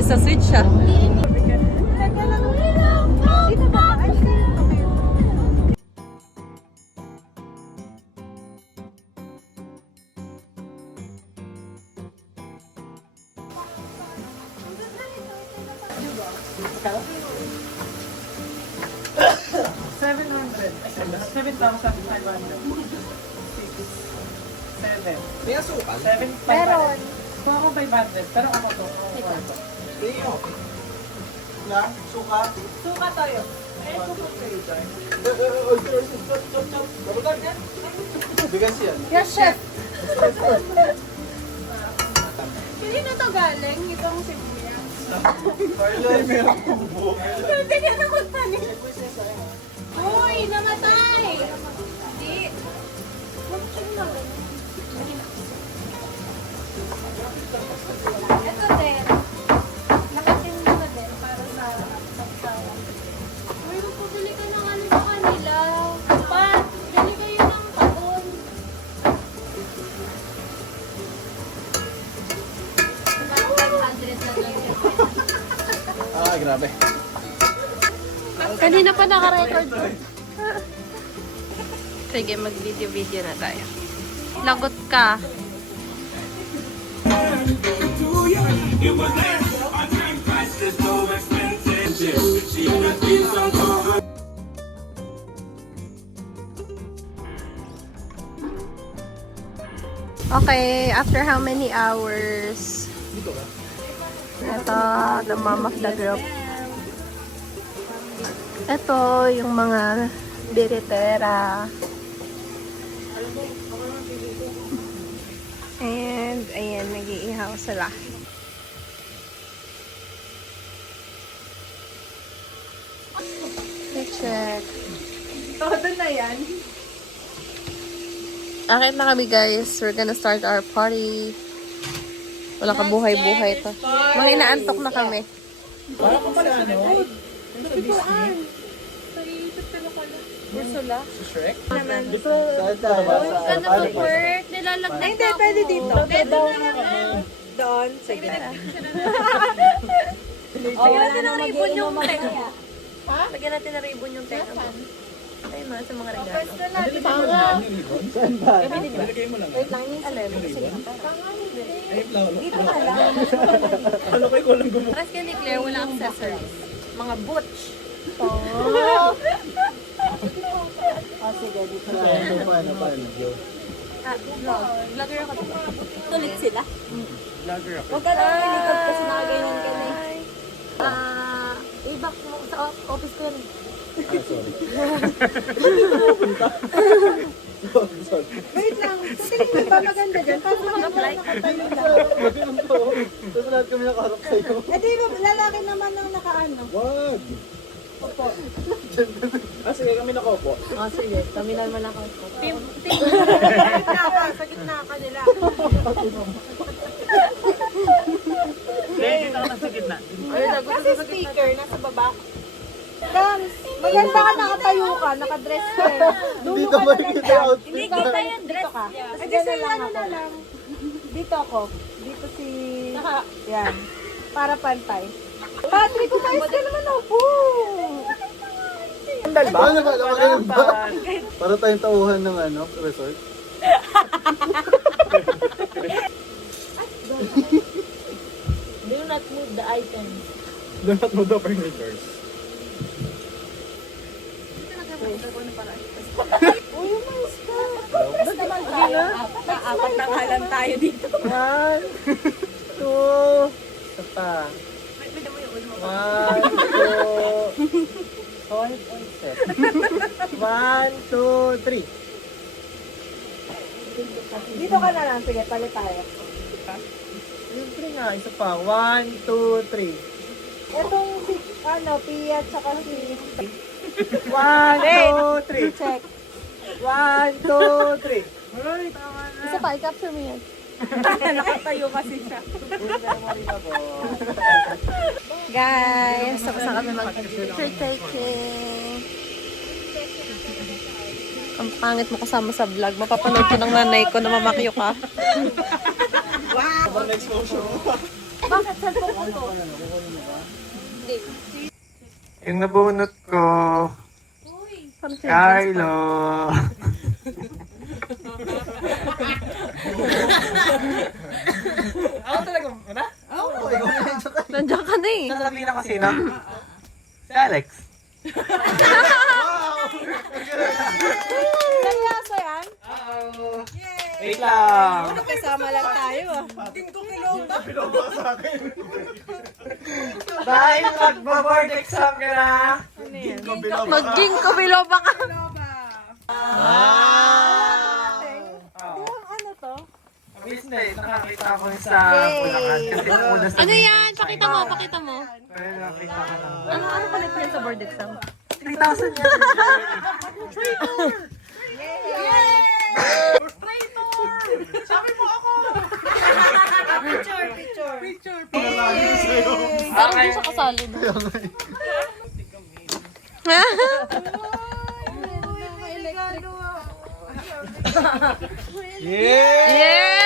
Bilis sa switch siya. May asukal? Meron. Kung ako 500, pero ako to. Sige, okay. Na? Suka? Suka toyo. Bigas yan. Yes, chef. Hindi na to galing, itong sibuyas. Ay, meron kong buhok. Pwede ka na magtanim. Uy, namatay! Hindi. Huwag siyang magano. Ito din. Nakatin mo na din para sa saksawa. Uy, magpabili ka ng ano sa kanila. Pat, bili kayo ng taon. Ah, grabe. Kanina pa naka-record. Sige, mag-video-video na tayo. Lagot ka. Okay, after how many hours? Ito, the mom of the group. Ito, yung mga biritera. And, ayan, nag-iihaw sila. Check. Todo na yan. Akit na kami, guys. We're gonna start our party. Wala ka buhay-buhay to. Mga inaantok na kami. Para ko pala ano? Ursula? Si Shrek? Naman. Saan ba? Sana mag-work. Nilalagdag Hindi, pwede dito. Doon. Sige. Lagyan natin ng ribbon yung tenga. Ha? Lagyan natin ng ribbon yung tenga. Ay, mga sa mga regalo. First na natin. Saan ba? Nilagay mo lang. Wait lang yung alam. Sige. Ay, flower. Dito ka lang. Ano kayo ko lang gumawa? Tapos kay Claire, wala accessories. Mga butch. Oh, sige. Dito na. Paano? Vlog. Vlogger ako. Tulit sila. Vlogger ako. Huwag ka lang malikot kasi nakaganyan ka na. I-back mo sa office ko yan. Sorry. Wait lang. Sa tingin mo ba maganda dyan? Paano Apply. nakatayo lang? Tapos lahat kami nakaharap sa'yo. Eh di ba, lalaki naman ang nakaano? Wag! Ah, sige, kami nakaupo. Oh, sige. Kami naman ako. Team. Sa gitna ka nila. Dito ako sa gitna. Kasi speaker, nasa baba. Dance, maganda ka nakatayo ka, nakadress ka. Hindi ka ba kita outfit? Hindi kita yung dress ka. Kasi sa ano na lang. Dito ako. Dito si... Yan. Para pantay. Patrick, umayos ka naman ako. Sandal ba? Paano ba? Alam ba? Para tayong tauhan ng ano, resort. Do not move the item. Do not move the furnitures. Uy, umayos ka. Basta naman tayo. Apat na kalan tayo dito. 1, 2, isa pa. 1, 2, Hoy, set. 1, 2, 3. Dito ka na lang. Sige, palit tayo. Siyempre nga, isa pa. 1, 2, 3. Itong si, ano, Pia, tsaka si... 1, 2, 3. Check. 1, 2, 3. Alright, tama na. Isa pa, i-capture mo yan. Nakatayo kasi siya. Guys, tapos na kami mag-picture taking. Ang pangit mo kasama sa vlog. Mapapanood ko ng nanay ko na mamakyo ka. Habang na-exposure mo. Bakit? Cellphone ko to. Hindi. Yung nabunot ko, Uy. Carlo. Ako talaga, ano? Nandiyan ka na eh. Sasabihin ako sino? Si Alex. Seryoso yan? Wait lang. Kasama lang tayo ah. Dahil magbo-board exam ka na. Mag-ginkgo biloba ka. Ano to? Business, nakakita ko sa Bulacan. Kasi una sa Ano yan? Pakita mo, pakita mo. Kaya nakita ko na. Ano palit yan sa board exam? 3,000 yan. Parang di siya kasali na. Yeah!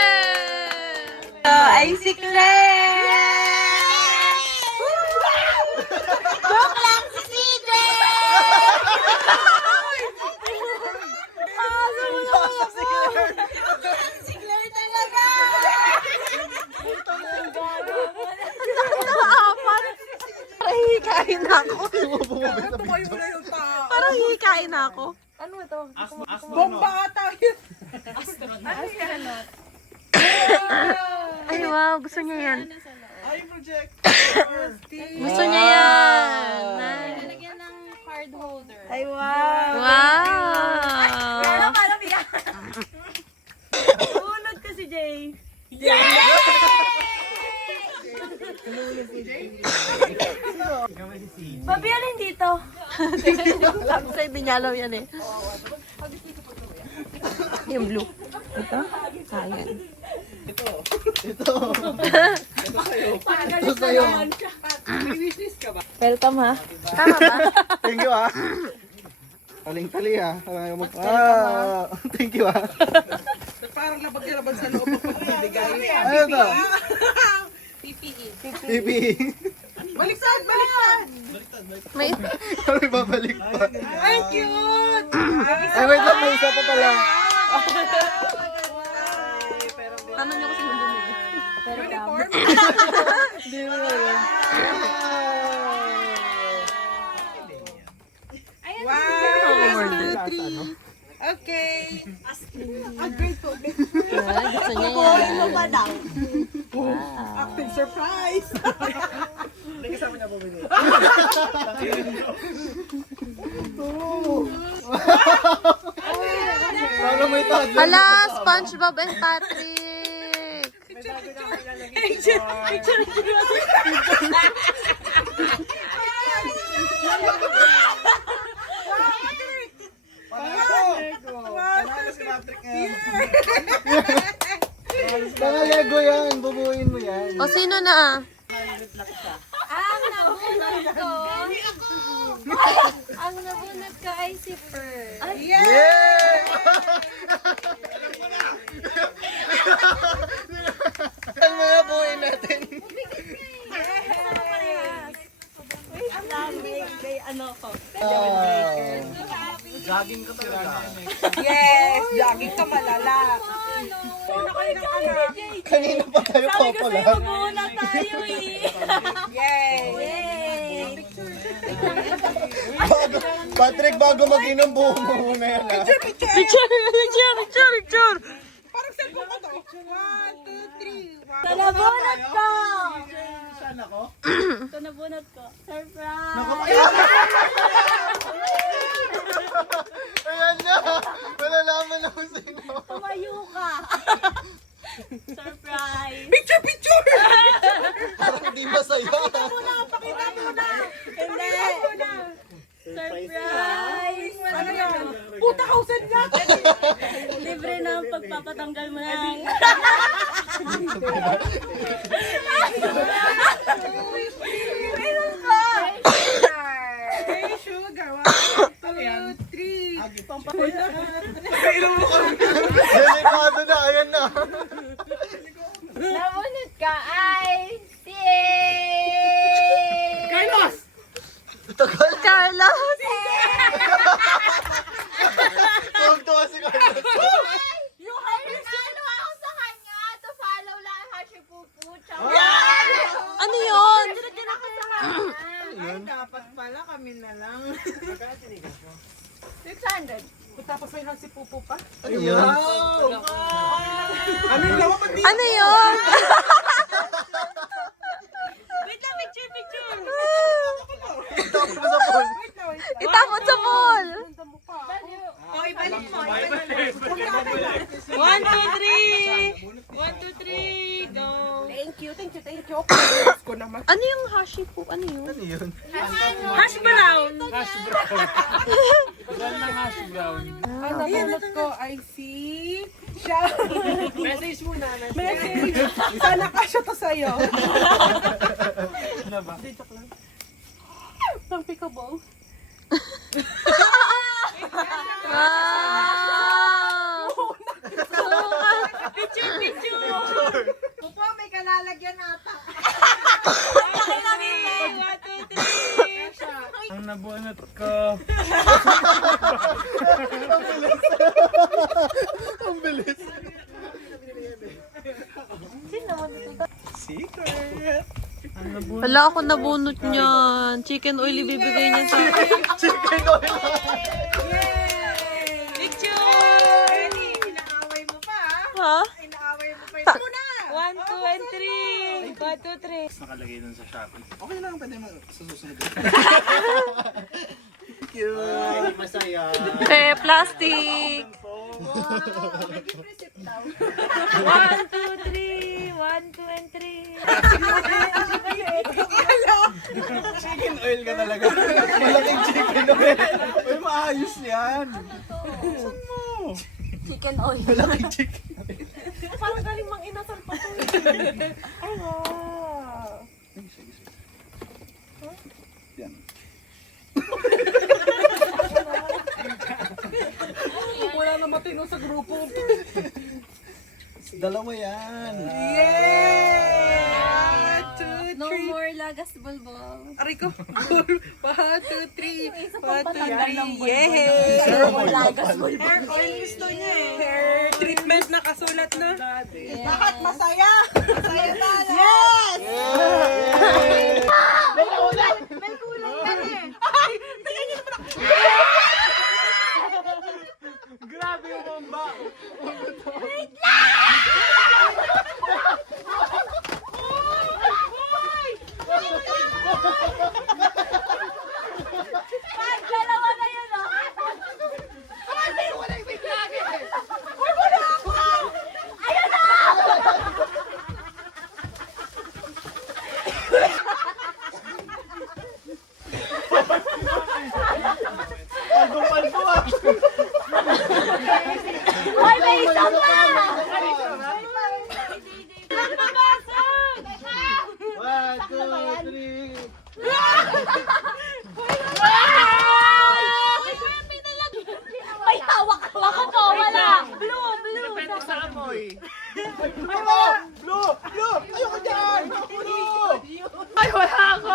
Joke lang si CJ! Si Claire talaga! Parang hihikain na ako. Parang hihikain na ako. Ano ito? Ay, wow. Gusto niya yan. Gusto niya yan. Nice. Nalagyan ng card holder. Wow! Unod ka si Jay. Babi, alin dito? Sa hindi niya alam yan eh. Yung blue. Ito? Ayan. Ito sa'yo. Welcome ha. Tama ba? Thank you ah. Taling-tali ah. Thank you ah. Parang labag-labag sa loob ng pagbibigay. Ano to? PPE. PPE. Baliktad, baliktad! May... Kami babalik pa. Ay, cute! Ay, wait lang. May isa pa pala. Tanong niyo kasi yung bumili. Uniform? Hindi mo alam. Wow! Okay. Gusto niya yan. Acting surprise! Paano may tadyo? Hala, SpongeBob and Patrick. Mga Lego yan. Bubuin mo yan. O, sino na? Ang nabunod ko. Ang nabunod ko ay si Pearl. Yeah! Ang mga buuin natin. Yes! Jogging ka malala. Una kayo ng anak. Kanina pa tayo couple ha. Muna tayo eh. Yay! Patrick, bago mag-inom, buo mo muna yan ha. Picture! Parang cellphone ko to. 1, 2, 3. Nabunod ko! Saan ako? Ito nabunod ko. Surprise! Ayan na! Malalaman na kung sino. Tumayo ka! Surprise! Picture, picture! Parang hindi masaya. Pakita mo na! Hindi! Surprise! Ano yan? Puta kausan nga! Libre na ang pagpapatanggal mo ng... Meron pa! Hey, sugar! 1, 2, 3. Delikado na, ayan na. Nabunod ka ay si Carlos! Carlos! Tuwag-tuwa si Carlos. Yung nanalo ako sa kanya to follow lang ang Hashipupu. Ano yun? Din ako sa kanya. Ay, dapat pala kami na lang. 600. Tapos may si Pupo pa. Ano yun? Ano yung lawa pati? Ano yun? Wait lang, picture. Tapos sa phone. Itapon sa pool! Oh, ibalik mo. 1, 2, 3. 1, 2, 3. Go. Thank you. Ko naman. Ano yung hashi po? Ano yun? Ano yun? Hash brown. Ang napulot ko ay si siya. Message muna. Message. Sana kasya to sa'yo. Ano ba? Dito lang. Pang peekaboo. Wow! Picture. Pupo, may kalalagyan ata. 1, 2, 3. Ang nabuanat ko. Ang bilis. Secret. Wala ako nabunot niyan. Chicken oil ibibigay niya sa akin. Chicken oil. Picture. Inaaway mo pa, Ha? Inaaway mo pa. Ito muna. 1, 2, and 3. 1, 2, 3. Nakalagay dun sa Shopee. Okay lang, pwede mo sa susunod. Thank you. Masaya. Eh, plastic! 1, 2, 3. 1, 2, and 3. Chicken oil ka talaga. Malaking chicken oil. Uy, maayos yan. Saan mo? Chicken oil. Malaking chicken oil. Parang galing mang inasal pa to. Ay, wow. Yan. Wala na matino sa grupo. Dalawa yan. Yeah! 1, 2, 3. No more lagas bulbul. Aray ko. 1, 2, 3. 1, 2, 3. Yay! No more lagas bulbul. Hair oil gusto niya eh. Hair treatment na kasulat na. Bakit masaya? Masaya tayo. Yes! May kulay yan eh. Ay! Tingnan niyo naman ako. Grabe yung bomba. Dalawa na yun oh. Ayun na! Paldo ah. Hoy, may isa pa! Nababasag! 1, 2, 3. May hawak-hawak ako, wala! Blue! Depende sa amoy. Blue! Blue! Ayoko dyan! Blue! Ay, wala ako!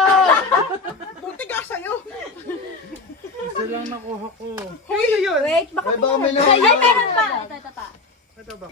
Buntiga sa'yo. Isa lang nakuha ko. Hoy, yun. Wait, May baka may lang. Ay, meron pa! Ito pa.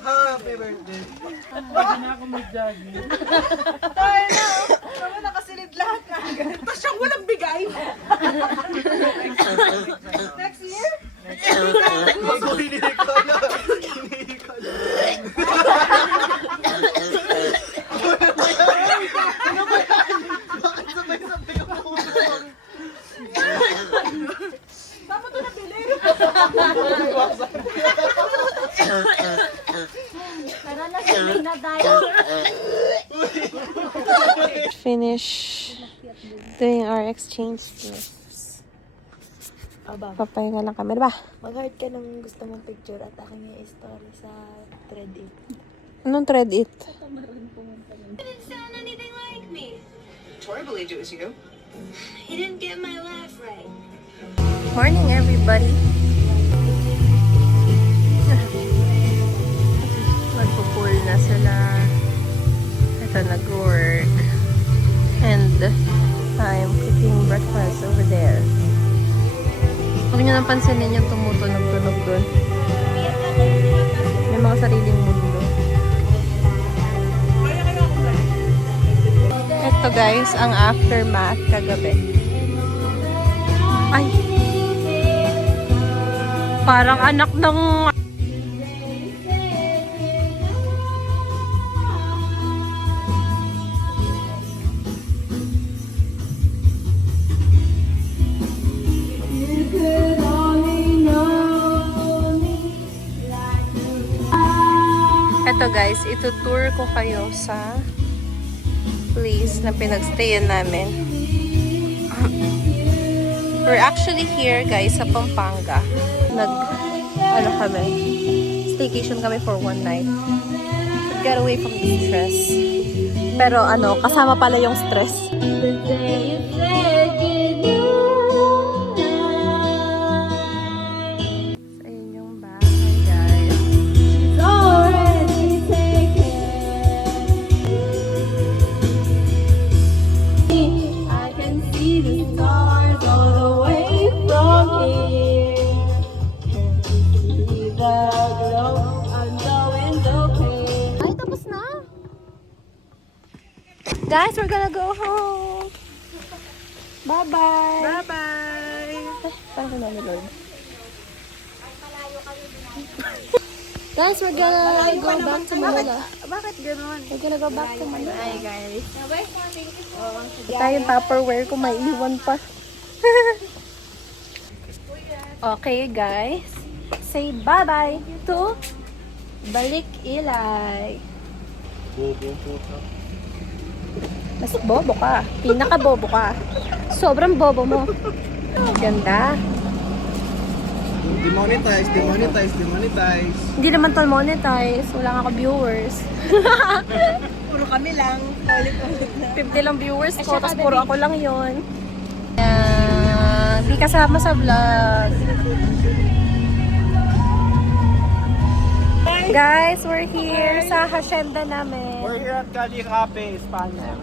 Happy birthday. Hindi na ako mag-jogging. Tayo na. Naman nakasilid lahat na. Tapos siyang walang bigay. Next year? Ako hindi ko alam. Hindi ko alam. Bakit sabay-sabay ako? Tama to nabili. Finish doing our exchange gifts. Papahinga lang kami, diba? Mag-heart ka ng gusto mong picture at aking i-story sa thread it. Anong thread it? Didn't sound anything like me. Tori believed it was you. He didn't get my laugh right. Morning, everybody. Magpo-pool na sila. Ito, nag-work. And I'm cooking breakfast over there. Huwag nyo nang pansinin yung tumutunog-tunog doon. May mga sariling mundo. Ito guys, ang aftermath kagabi. Ay! Parang anak ng... Ito guys, itutour ko kayo sa place na pinagstayan namin. We're actually here guys sa Pampanga. Staycation kami for one night. To get away from the stress. Pero kasama pala yung stress. So, ayun yung bahay guys. I can see the stars all the way from here. See the glow on the window pane. Ay, tapos na! Guys, we're gonna go home! Bye-bye! Bye-bye! Parang na ni Lord. Guys, we're gonna go back to Manila. Bakit ganun? We're gonna go back to Manila. Hi guys. Tayong Tupperware kung may iwan pa. Okay, guys. Say bye-bye to Balik Ilay. Mas bobo ka. Pinaka-bobo ka. Sobrang bobo mo. Ganda. Demonetize, demonetize, demonetize. Hindi naman to monetize. Wala nga ako viewers. Puro kami lang. Ulit-ulit na. 50 lang viewers ko, tapos puro ako lang yon. Di kasama sa vlog. Guys, we're here sa hacienda namin. We're here at Cali Cafe, Espanya.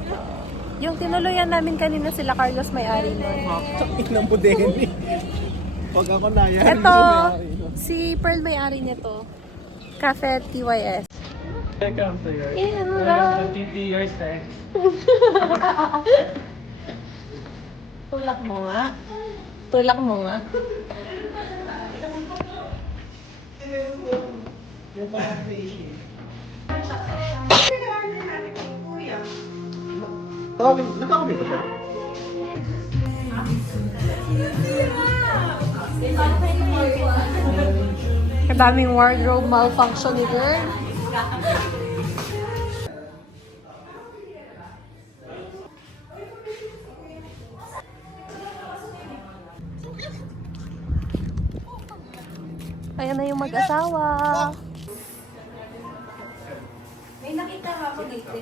Yung tinuluyan namin kanina sila Carlos may-ari nun. Inang budeni. Pag ako na yan. Ito, si Pearl may-ari nito. Cafe TYS. Welcome to your... In Welcome to 20 years eh. Tulak mo nga. Tulak mo nga. Nagkakabi ba siya? Kadaming wardrobe malfunction ni girl. Ayan na yung mag-asawa. May nakita ako dito.